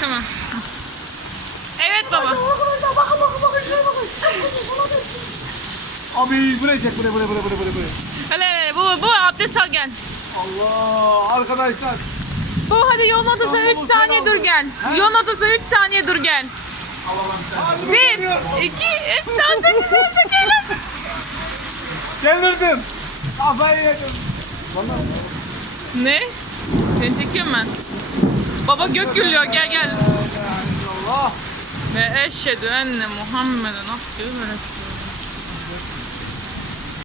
Tamam. Evet baba. Abi buraya çek buraya. Hele bu abdest al gel. Allah arkadaşlar. Bu hadi yolun ortasına 3 saniye dur gel. Yolun ortasına 3 saniye dur gel. 1, 2, 3 saniye gel. Delirdim. Kafayı yedim. Ne? Seni çekiyorum ben. Baba gök gülüyor gel. Allah. Ve eşhedü enne Muhammeden abdühü ve resulühü.